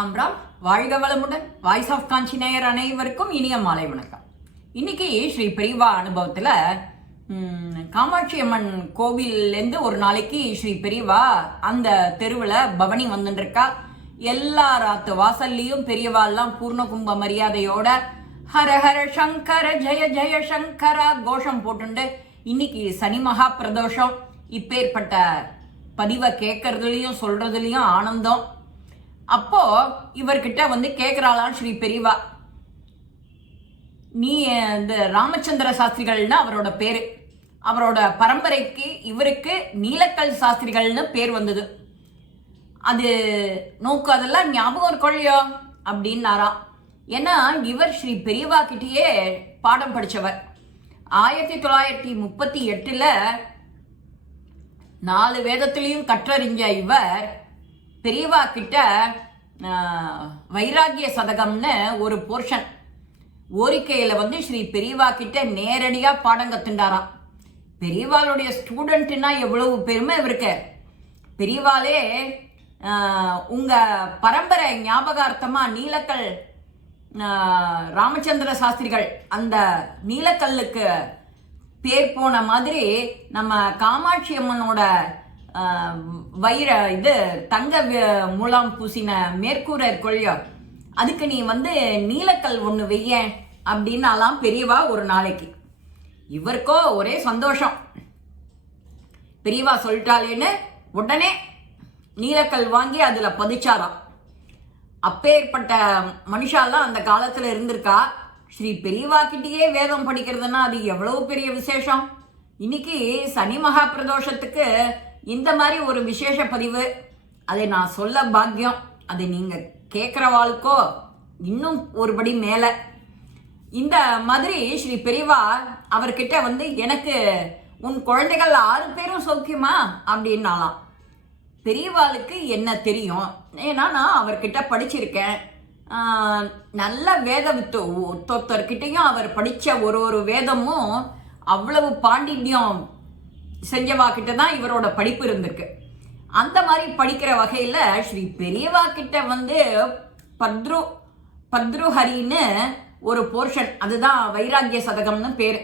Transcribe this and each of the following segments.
ராம் ராம் வாழ்க வளமுடன். Voice of காஞ்சி நேயர் அனைவருக்கும் இனிய மாலை வணக்கம். இன்னைக்கு ஸ்ரீ பெரியவா அனுபவத்தில் காமாட்சி அம்மன் கோவில்லேருந்து ஒரு நாளைக்கு ஸ்ரீ பெரியவா அந்த தெருவில் பவனி வந்துட்டுருக்கா எல்லா ராத்து வாசல்லையும் பெரியவாள்லாம் பூர்ண கும்ப மரியாதையோட ஹர ஹர சங்கர ஜெய ஜெய சங்கரா கோஷம் போட்டுண்டு. இன்னைக்கு சனி மகா பிரதோஷம். இப்பேற்பட்ட பதிவை கேட்கறதுலையும் சொல்றதுலையும் ஆனந்தம். அப்போ இவர்கிட்ட வந்து கேட்கிறாளாம் ஸ்ரீ பெரியவா நீ இந்த ராமச்சந்திர சாஸ்திரிகள்னு அவரோட பேரு. அவரோட பரம்பரைக்கு இவருக்கு நீலக்கல் சாஸ்திரிகள்னு பேர் வந்தது. அது நோக்கு அதெல்லாம் ஞாபகம் இருக்கொள்ளையோ அப்படின்னாராம் ஏன்னா இவர் ஸ்ரீ பெரியவா கிட்டேயே பாடம் படித்தவர் ஆயிரத்தி தொள்ளாயிரத்தி முப்பத்தி எட்டில் நாலு வேதத்திலையும் கற்றறிஞ்ச இவர் பெரியவா கிட்ட வைராகிய சதகம்னு ஒரு போர்ஷன் ஓரிக்கையில வந்து ஸ்ரீ பெரியவா கிட்ட நேரடியா பாடம் கத்துண்டாராம். பெரியவாளுடைய ஸ்டூடெண்ட்னா எவ்வளவு பெருமை இவருக்கு. பெரியவாளே உங்கள் உங்க பரம்பரை ஞாபகார்த்தமா நீலக்கல் ராமச்சந்திர சாஸ்திரிகள் அந்த நீலக்கல்லுக்கு பேர் போன மாதிரி நம்ம காமாட்சி அம்மனோட வைர இது தங்க மூலம் பூசின மேற்கூரர் கொள்ளியோ. அதுக்கு நீ வந்து நீலக்கல் ஒன்று வெய்ய அப்படின்னாலாம் பெரியவா ஒரு நாளைக்கு. இவருக்கோ ஒரே சந்தோஷம். பெரியவா சொல்லிட்டாளேன்னு உடனே நீலக்கல் வாங்கி அதில் பதிச்சாராம். அப்பேற்பட்ட மனுஷாலாம் அந்த காலத்தில் இருந்திருக்கா. ஸ்ரீ பெரியவா கிட்டேயே வேதம் படிக்கிறதுன்னா அது எவ்வளவு பெரிய விசேஷம். இன்னைக்கு சனி மகா பிரதோஷத்துக்கு இந்த மாதிரி ஒரு விசேஷ பதிவு அதை நான் சொல்ல பாக்கியம். அதை நீங்கள் கேட்குற வாழ்க்கோ இன்னும் ஒருபடி மேலே. இந்த மாதிரி ஸ்ரீ பெரியவா அவர்கிட்ட வந்து எனக்கு உன் குழந்தைகள் ஆறு பேரும் சௌக்கியமா? அப்படின்னாலாம் பெரியவாளுக்கு என்ன தெரியும்? ஏன்னா நான் அவர்கிட்ட படிச்சிருக்கேன். நல்ல வேத வித்து ஒத்தொத்தர்கிட்டையும் அவர் படித்த ஒரு ஒரு வேதமும் அவ்வளவு பாண்டித்யம் செஞ்சவா கிட்ட தான் இவரோட படிப்பு இருந்திருக்கு. அந்த மாதிரி படிக்கிற வகையில் ஸ்ரீ பெரியவா கிட்ட வந்து பத்ரு பத்ருஹரின்னு ஒரு போர்ஷன் அதுதான் வைராகிய சதகம்னு பேர்.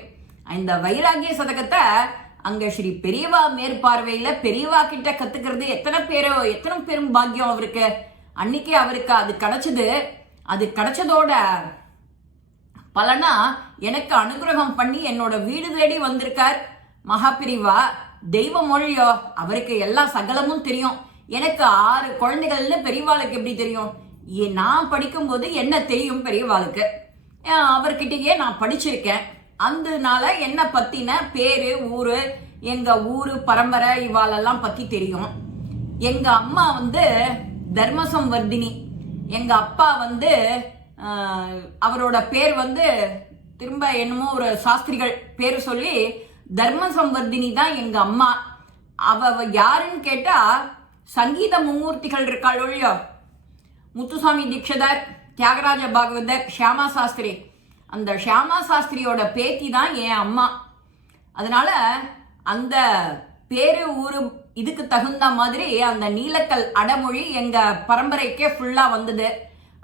இந்த வைராகிய சதகத்தை அங்கே ஸ்ரீ பெரியவா மேற்பார்வையில் பெரியவா கிட்ட கற்றுக்கிறது எத்தனை பேரோ எத்தனை பேரும் பாக்கியம் அவருக்கு? அன்னைக்கு அவருக்கு அது கிடைச்சது. அது கிடைச்சதோட பலனா எனக்கு அனுகிரகம் பண்ணி என்னோட வீடு தேடி வந்திருக்கார். மகாபிரிவா தெய்வ மொழியோ? அவருக்கு எல்லா சகலமும் தெரியும். எனக்கு ஆறு குழந்தைகள்னு பெரியவாளுக்கு எப்படி தெரியும்? ஏ- நான் படிக்கும்போது என்ன தெரியும் பெரியவாளுக்கு? அவர்கிட்டயே நான் படிச்சிருக்கேன். அதனால என்ன பத்தின பேரு ஊரு எங்க ஊரு பரம்பரை இவாளெல்லாம் பத்தி தெரியும். எங்க அம்மா வந்து தர்மசம் வர்தினி எங்க அப்பா வந்து அவரோட பேர் வந்து திரும்ப என்னமோ ஒரு சாஸ்திரிகள் பேர் சொல்லி தர்ம சம்வர்தினி தான் எங்க அம்மா. அவ யாருன்னு கேட்டா சங்கீத மும்மூர்த்திகள் இருக்காள் ஒழியோ. முத்துசாமி தீட்சிதர் தியாகராஜ பாகவதர் ஷியாமா சாஸ்திரி. அந்த ஷியாமா சாஸ்திரியோட பேத்தி தான் என் அம்மா. அதனால அந்த பேரு ஊரு இதுக்கு தகுந்த மாதிரி அந்த நீலக்கல் அடமொழி எங்க பரம்பரைக்கே ஃபுல்லா வந்தது.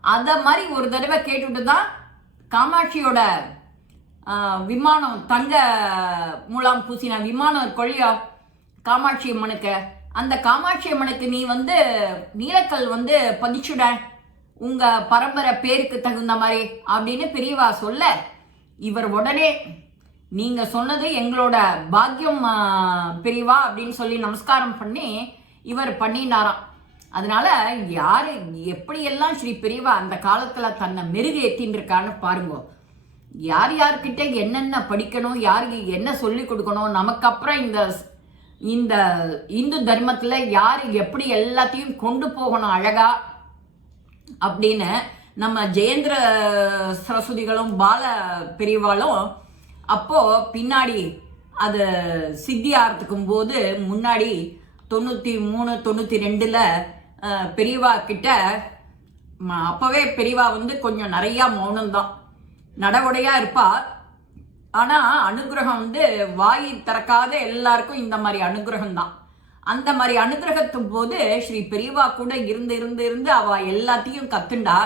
அத மாதிரி ஒரு தடவை கேட்டுட்டு தான் காமாட்சியோட விமானம் தங்க மூலம் பூசின விமானம் கொழியா காமாட்சி அம்மனுக்கு. அந்த காமாட்சி அம்மனுக்கு நீ வந்து நீலக்கல் வந்து பதிச்சுட. உங்க பரம்பரை பேருக்கு தகுந்த மாதிரி அப்படின்னு பெரியவா சொல்ல. இவர் உடனே நீங்க சொன்னது எங்களோட பாக்கியம் ஆ, பெரியவா அப்படின்னு சொல்லி நமஸ்காரம் பண்ணி இவர் பண்ணினாராம். அதனால யாரு எப்படியெல்லாம் ஸ்ரீ பெரியவா அந்த காலத்துல தன்னை மெருகு ஏற்றின்னு இருக்கான்னு பாருங்க. யார் யார்கிட்ட என்னென்ன படிக்கணும் யாருக்கு என்ன சொல்லி கொடுக்கணும் நமக்கு அப்புறம் இந்த இந்த இந்து தர்மத்தில் யார் எப்படி எல்லாத்தையும் கொண்டு போகணும் அழகா? அப்படின்னு நம்ம ஜெயேந்திர சரஸ்வதிகளும் பால பெரியவாளும் அப்போ பின்னாடி அது சித்தி ஆகிறதுக்கும் போது முன்னாடி தொண்ணூற்றி மூணு தொண்ணூற்றி ரெண்டில் பெரியவா கிட்ட ம- பெரியவா வந்து கொஞ்சம் நிறையா மௌனம்தான். நடவடையாக இருப்பார் ஆனா அனுகிரகம் வந்து வாய் திறக்காத எல்லாருக்கும் இந்த மாதிரி அனுகிரகம் தான். அந்த மாதிரி அனுகிரகத்தும் போது ஸ்ரீ பெரியவா கூட இருந்து இருந்து இருந்து அவ எல்லாத்தையும் கத்துண்டா.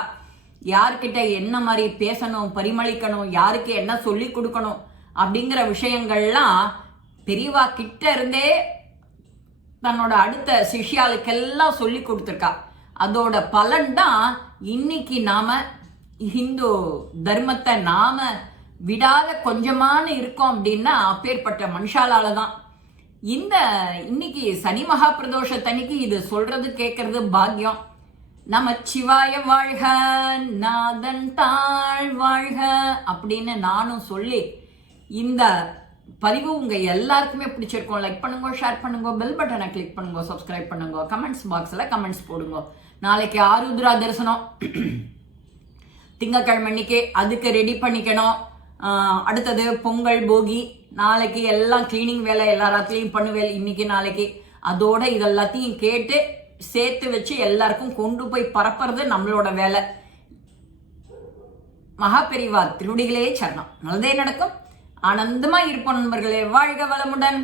யார்கிட்ட என்ன மாதிரி பேசணும் பரிமளிக்கணும் யாருக்கு என்ன சொல்லி கொடுக்கணும் அப்படிங்கிற விஷயங்கள்லாம் பெரியவா கிட்ட இருந்தே தன்னோட அடுத்த சிஷ்யாளுக்கெல்லாம் சொல்லி கொடுத்துருக்கா. அதோட பலன் தான் இன்னைக்கு நாம ஹிந்து தர்மத்தை நாம விடாத கொஞ்சமான இருக்கோம் அப்படின்னா அப்பேற்பட்ட மனுஷாலால தான் இந்த இன்னைக்கு சனி மகா பிரதோஷத்தன்னைக்கு இது சொல்றது கேட்கறது பாக்கியம். நம்ம சிவாய வாழ்க நாதன் தாழ் வாழ்க அப்படின்னு நானும் சொல்லி இந்த பதிவு உங்க எல்லாருக்குமே பிடிச்சிருக்கோம். லைக் பண்ணுங்க ஷேர் பண்ணுங்க பெல் பட்டனை கிளிக் பண்ணுங்க சப்ஸ்கிரைப் பண்ணுங்க கமெண்ட்ஸ் பாக்ஸ்ல கமெண்ட்ஸ் போடுங்க. நாளைக்கு ஆருத்ரா தரிசனம். திங்கக்கிழமை அன்னைக்கு அதுக்கு ரெடி பண்ணிக்கணும். அடுத்தது பொங்கல் போகி நாளைக்கு எல்லாம் க்ளீனிங் வேலை எல்லா பண்ணுவேன். இன்னைக்கு நாளைக்கு. அதோட இதெல்லாத்தையும் கேட்டு சேர்த்து வச்சு எல்லாருக்கும் கொண்டு போய் பரப்புறது நம்மளோட வேலை. மகாபெரிவா திருவடிகளே சரணம். நல்லதே நடக்கும். ஆனந்தமா இருப்போம் நண்பர்களே. வாழ்க வளமுடன்.